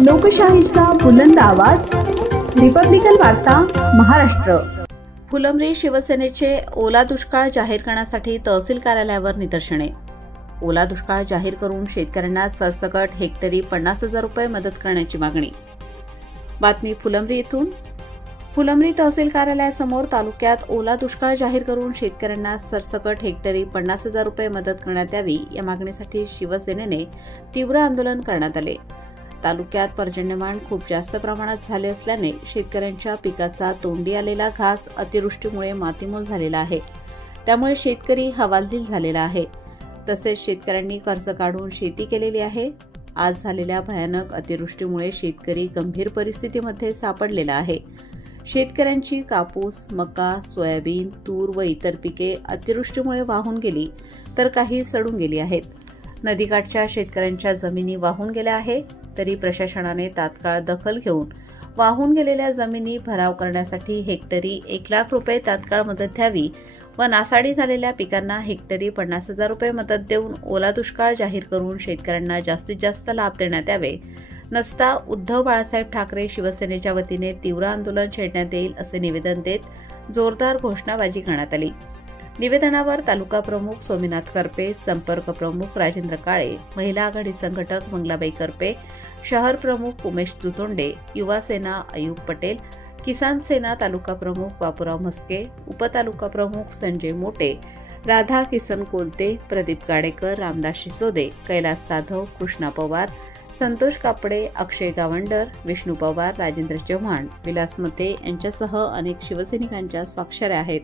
लोकशाहीचा बुलंद आवाज, रिपब्लिकन वार्ता महाराष्ट्र। फुलंब्री शिवसेनेचे ओला दुष्काळ जाहीर करण्यासाठी तहसील कार्यालयावर निदर्शने। ओला दुष्काळ जाहीर करून शेतकऱ्यांना सरसकट हेक्टरी 50,000 रुपये मदत करण्याची मागणी। बातमी फुलंब्री येथून। फुलंब्री तहसील कार्यालयासमोर तालुक्यात ओला दुष्काळ जाहीर करून शेतकऱ्यांना सरसकट हेक्टरी 50,000 रुपये मदत करण्यात यावी या मागणीसाठी शिवसेनेने तीव्र आंदोलन करण्यात आले। तालुक्यात पर्जन्यमान खूप जास्त प्रमाणात झाले असल्याने शेतकऱ्यांच्या पिकाचा तोंडी आलेला घास अतिवृष्टीमुळे मातीमोल झालेला आहे। त्यामुळे शेतकरी हवालदिल झालेला आहे। तसेच शेतकऱ्यांनी कर्ज काढून शेती केलेली आहे। आज झालेल्या भयानक अतिवृष्टीमुळे शेतकरी गंभीर परिस्थितीमध्ये सापडलेला आहे। शेतकऱ्यांची कापूस, मका, सोयाबीन, तूर व इतर पिके अतिवृष्टीमुळे वाहून गेली तर काही सडून गेली आहेत। नदीकाठच्या शेतकऱ्यांच्या जमिनी वाहून गेल्या आहेत, तरी प्रशासनाने तात्काळ दखल घेऊन वाहून गेलेल्या जमिनी भराव करण्यासाठी हेक्टरी 1,00,000 रुपये तात्काळ मदत द्यावी व नासाडी झालेल्या पिकांना हेक्टरी 50,000 रुपये मदत देऊन ओला दुष्काळ जाहीर करून शेतकऱ्यांना जास्तीत जास्त लाभ देण्यात यावे। नसता उद्धव बाळासाहेब ठाकरे शिवसेनेच्या वतीने तीव्र आंदोलन छेडण्यात येईल असे निवेदन देत जोरदार घोषणाबाजी करण्यात आली। निवेदनावर तालुका प्रमुख सोमीनाथ करपे, संपर्क प्रमुख राजेंद्र काळे, महिला आघाडी संघटक मंगलाबाई करपे, शहर प्रमुख उमेश दुतोंडे, युवा सेना अयूब पटेल, किसान सेना तालुका प्रमुख बापूराव म्हस्के, उपतालुका प्रमुख संजय मोटे, राधा किसन कोलते, प्रदीप गाडेकर, रामदास शिसोदे, कैलास जाधव, कृष्णा पवार, संतोष कापडे, अक्षय गावंडर, विष्णू पवार, राजेंद्र चव्हाण, विलास मते यांच्यासह अनेक शिवसैनिकांच्या स्वाक्षऱ्या आहेत।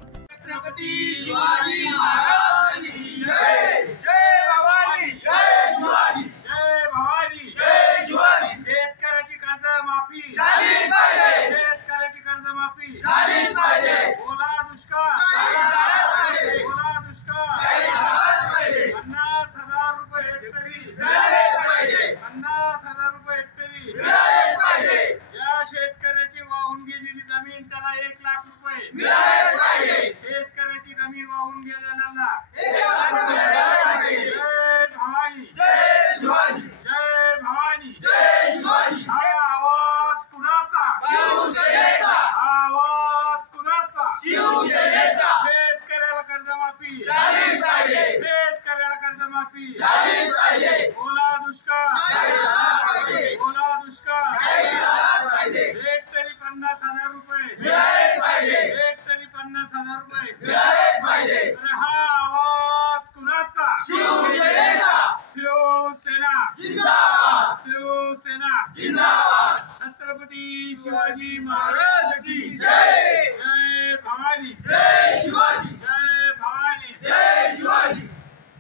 छत्रपती शिवाजी महाराज की जय। जय भवानी, जय शिवाजी, जय भवानी, जय शिवाजी। शेतकऱ्याची कर्जमाफी झालीच पाहिजे, शेतकऱ्याची कर्जमाफी झालीच पाहिजे। ओला दुष्काळ झालाच पाहिजे, ओला दुष्काळ झालाच पाहिजे। 50,000 रुपये हेक्टरी झालेच पाहिजे, 50,000 रुपये हेक्टरी झालेच पाहिजे। ज्या शेतकऱ्याची वाहून गेलेली जमीन त्याला 1,00,000 रुपये मिळालेच पाहिजे। शेतकऱ्याची जमीन वाहून गेलेल्याला जय भवानी, जय शिवाजी, जय भवानी, जय शिवाजी। हा आवाज कुणाचा? शिवसेनेचा। आवाज कुणाचा? शिवसेनेचा। शेतकऱ्याला कर्जमाफी झालीच पाहिजे, शेतकऱ्याला कर्जमाफी झालीच पाहिजे। ओला दुष्काळ झालाच पाहिजे, ओला दुष्काळ झालाच पाहिजे। हेक्टरी 50,000 रुपये मिळालेच पाहिजे, हेक्टरी 50,000 रुपये मिळालेच पाहिजे। अरे हा आवाज कुणाचा? शिवसेनेचा। शिवसेना जिंदाबाद, शिवसेना जिंदाबाद। छत्रपती शिवाजी महाराज की जय। जय भवानी, जय शिवाजी, जय भवानी, जय शिवाजी।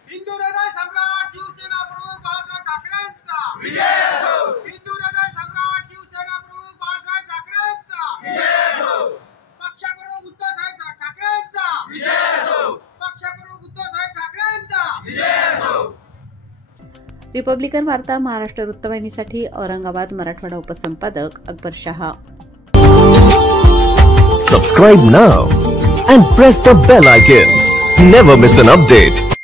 हिंदू हृदय सम्राट शिवसेना प्रमुख बाळासाहेब ठाकरेंचा विजय असो, हिंदू हृदय सम्राट शिवसेना प्रमुख बाळासाहेब ठाकरेंचा विजय असो, पक्षप्रमुख उद्धवसाहेब ठाकरेंचा विजय असो, पक्षप्रमुख उद्धवसाहेब ठाकरेंचा विजय असो। रिपब्लिकन वार्ता Maharashtra वृत्तवाहिनीसाठी Aurangabad Marathwada उपसंपादक Akbar Shah. Subscribe now and press the bell icon. Never miss an update.